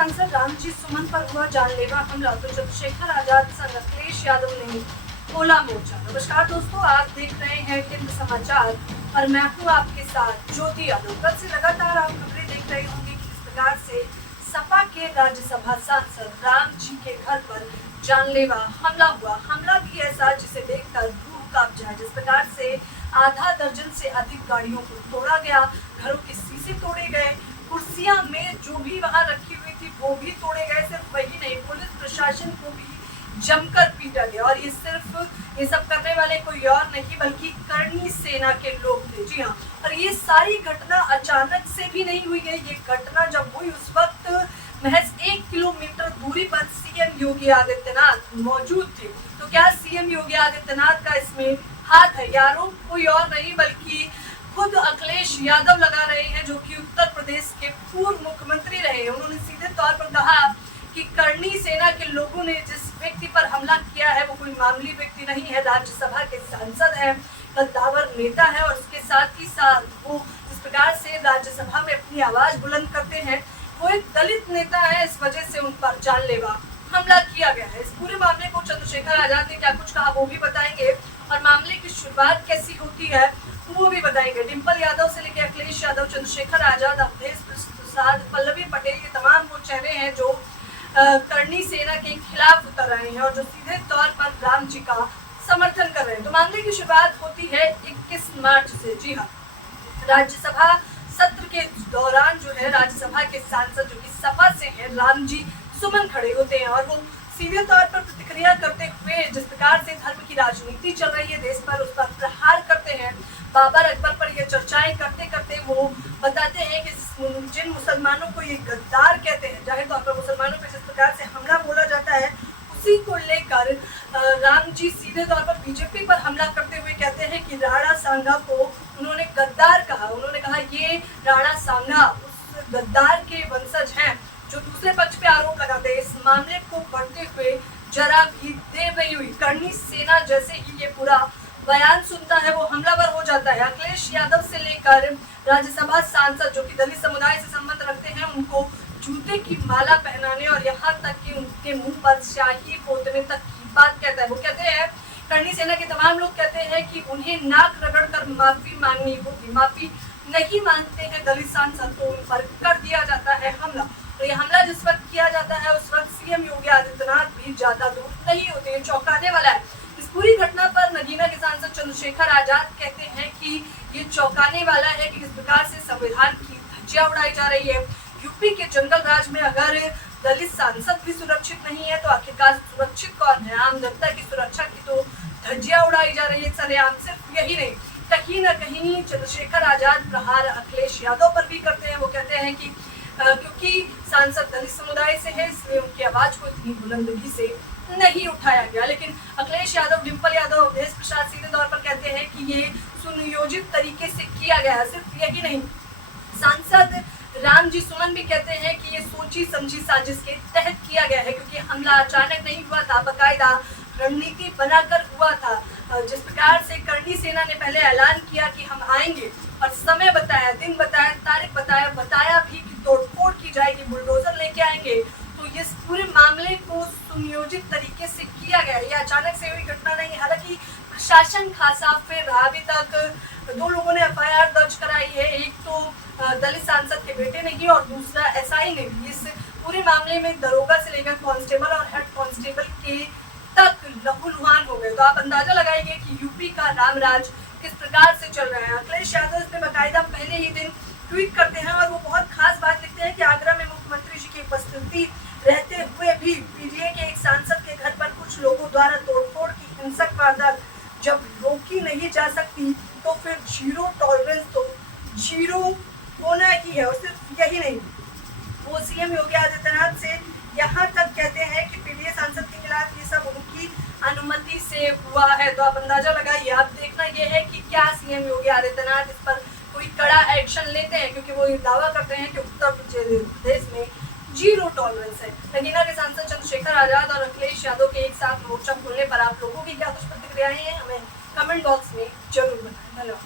सांसद रामजी सुमन पर हुआ जानलेवा हमला तो चंद्रशेखर आजाद संग अखिलेश यादव ने खोला मोर्चा। नमस्कार दोस्तों, आप देख रहे हैं केंद्र समाचार और मैं हूं आपके साथ ज्योति यादव। कल से लगातार आप खबरें देख रहे होंगे कि किस प्रकार से सपा के राज्यसभा सांसद राम जी के घर पर जानलेवा हमला हुआ। हमला भी ऐसा जिसे देखकर रूह कांप जाए। जिस प्रकार से आधा दर्जन से अधिक गाड़ियों को तोड़ा गया, घरों के शीशे तोड़े गए, कुर्सियां में जो भी वहां रखी हुई थी वो भी तोड़े गए। सिर्फ वही नहीं, पुलिस प्रशासन को भी जमकर पीटा गया। और ये सब करने वाले कोई और नहीं बल्कि करनी सेना के लोग थे। जी हाँ, और ये सारी घटना अचानक से भी नहीं हुई है। ये घटना जब हुई उस वक्त महज 1 किलोमीटर दूरी पर सीएम योगी आदित्यनाथ मौजूद थे। तो क्या सीएम योगी आदित्यनाथ का इसमें हाथ है? आरोप कोई और नहीं बल्कि खुद अखिलेश यादव लगा रहे हैं, जो कि उत्तर प्रदेश के पूर्व मुख्यमंत्री रहे हैं। उन्होंने सीधे तौर पर कहा कि करनी सेना के लोगों ने जिस व्यक्ति पर हमला किया है वो कोई मामूली व्यक्ति नहीं है, राज्यसभा के सांसद है, कद्दावर नेता है। और इसके साथ ही साथ वो जिस प्रकार से राज्यसभा में अपनी आवाज बुलंद करते हैं वो एक दलित नेता है। इस वजह से उन पर जानलेवा हमला किया गया है। इस पूरे मामले को चंद्रशेखर आजाद ने क्या कुछ कहा वो भी बताएंगे और मामले की शुरुआत कैसी होती है वो भी बताएंगे। डिंपल यादव से लेकर अखिलेश यादव, चंद्रशेखर आजाद, अवधेश प्रसाद, पल्लवी पटेल, ये तमाम वो चेहरे हैं जो करनी सेना के खिलाफ उतर आए हैं और जो सीधे तौर पर राम जी का समर्थन कर रहे हैं। तो मामले की शुरुआत होती है 21 मार्च से। जी हाँ, राज्यसभा सत्र के दौरान जो है राज्यसभा के सांसद जो कि सपा से है राम जी सुमन खड़े होते हैं और वो सीधे तौर पर प्रतिक्रिया करते हुए जिस प्रकार से धर्म की राजनीति चल रही है देश पर, उस पर प्रहार करते हैं। बाबर अकबर पर ये चर्चाएं करते करते वो बताते हैं कि जिन मुसलमानों को ये गद्दार कहते हैं, जाहिर तौर पर मुसलमानों पर जिस प्रकार से हमला बोला जाता है उसी को लेकर राम जी सीधे तौर पर बीजेपी पर हमला करते हुए कहते हैं कि राणा सांगा को उन्होंने गद्दार कहा। उन्होंने कहा ये राणा सांगा उस गद्दार के वंशज हैं जो दूसरे पक्ष पे आरोप लगाते हैं। इस मामले को बढ़ते हुए जरा भी देर नहीं हुई, करनी सेना जैसे ही ये पूरा बयान सुनता है वो हमलावर हो जाता है। अखिलेश यादव से लेकर राज्यसभा सांसद जो कि दलित समुदाय से संबंध रखते हैं उनको जूते की माला पहनाने और यहाँ तक कि उनके मुंह पर स्याही पोतने तक की बात कहता है। वो कहते हैं, करनी सेना के तमाम लोग कहते हैं कि उन्हें नाक रगड़ कर माफी मांगनी होगी। माफी नहीं मांगते हैं दलित सांसद तो उन पर कर दिया जाता है हमला। तो ये हमला जिस वक्त किया जाता है उस वक्त सीएम योगी आदित्यनाथ भी ज्यादा दूर नहीं होते। ये चौंकाने वाला है। इस पूरी घटना पर नगीना के सांसद चंद्रशेखर आजाद कहते हैं कि ये चौंकाने वाला है कि किस प्रकार से संविधान की धज्जियां उड़ाई जा रही है। यूपी के जंगल राज में अगर दलित सांसद भी सुरक्षित नहीं है तो आखिरकार सुरक्षित कौन है? आम जनता की सुरक्षा की तो धज्जियां उड़ाई जा रही है सरेआम। सिर्फ यही नहीं, कहीं न कहीं चंद्रशेखर आजाद प्रहार अखिलेश यादव पर भी करते हैं। वो कहते हैं कि क्योंकि सांसद दलित समुदाय से है इसलिए उनकी आवाज को इतनी बुलंदगी से नहीं उठाया गया। लेकिन अखिलेश यादव, डिंपल यादव, अवधेश प्रसाद सीधे तौर पर कहते हैं कि ये सुनियोजित तरीके से किया गया है। सिर्फ यही नहीं, सांसद राम जी सुमन भी कहते हैं कि ये सोची समझी साजिश के तहत किया गया है क्योंकि हमला अचानक नहीं हुआ था, बकायदा रणनीति बनाकर हुआ था। जिस प्रकार से करनी सेना ने पहले ऐलान किया कि हम आएंगे और समय बताया, दिन बताया, तारीख बताया भी कि तोड़फोड़ की जाएगी, बुलडोजर लेके आएंगे। तो इस पूरे मामले को सुनियोजित तरीके से किया गया। ये अचानक से हुई घटना नहीं। हालांकि प्रशासन खासा फिर अभी तक 2 लोगों ने एफआईआर दर्ज कराई है। एक तो दलित सांसद के बेटे ने की और दूसरा एसआई ने भी। इस पूरे मामले में दरोगा से लेकर कांस्टेबल और हेड कांस्टेबल के तक लहूलुहान हो गए। तो आप अंदाजा लगाइए कि यूपी का रामराज किस प्रकार से चल रहा है। अखिलेश यादव इस पे बाकायदा पहले ही दिन ट्वीट करते हैं और वो बहुत खास बात लिखते हैं कि आगरा में मुख्यमंत्री जी की उपस्थिति रहते हुए भी पीडीए के एक सांसद के घर पर कुछ लोगों द्वारा तोड़फोड़ की हिंसक वारदात जब रोकी नहीं जा सकती तो फिर जीरो टॉलरेंस तो जीरो होना ही है। और सिर्फ यही नहीं, वो सीएम योगी आदित्यनाथ से यहाँ तक कहते हैं कि पीडीए सांसद के खिलाफ ये सब उनकी अनुमति से हुआ है। तो आप अंदाजा लगाइए। आप देखना यह है कि क्या सीएम योगी आदित्यनाथ इस पर कोई कड़ा एक्शन लेते हैं क्योंकि वो ये दावा करते हैं कि उत्तर प्रदेश में जीरो टॉलरेंस है। नगीना के सांसद चंद्रशेखर आजाद और अखिलेश यादव के एक साथ मोर्चा खोलने पर आप लोगों की क्या कुछ प्रतिक्रियाएं हैं हमें कमेंट बॉक्स में जरूर बताएं। धन्यवाद।